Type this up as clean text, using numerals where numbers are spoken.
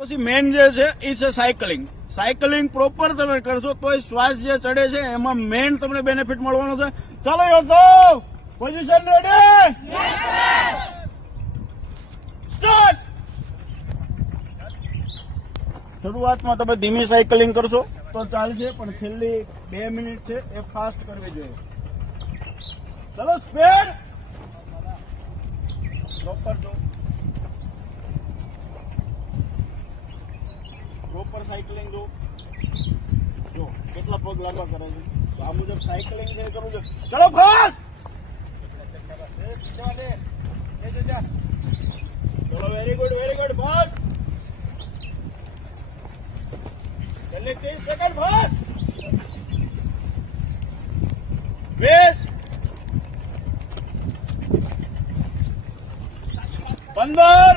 પછી મેન જે છે એ છે સાયકલિંગ. સાયકલિંગ પ્રોપર તમે કરશો તો શ્વાસ જે ચડે છે એમાં મેન તમને બેનિફિટ મળવાનો છે. ચાલો યોદ્ધાઓ, પોઝિશન રેડી, સ્ટાર્ટ. શરૂઆતમાં તમે ધીમી સાયકલિંગ કરશો તો ચાલશે, પણ છેલ્લી 2 મિનિટ છે એ ફાસ્ટ કરવી જોઈએ. ચલો સ્પીડ પ્રોપર જો, પ્રોપર સાયકલિંગ જો કેટલા પગ લાંબા કરે છે. તો આ મુજબ સાયકલિંગ છે કરવું છે. ચલો ફાસ્ટ. ચલો વેરી ગુડ ફાસ્ટ. છેલ્લી 30 સેકન્ડ ફાસ્ટ. 20 15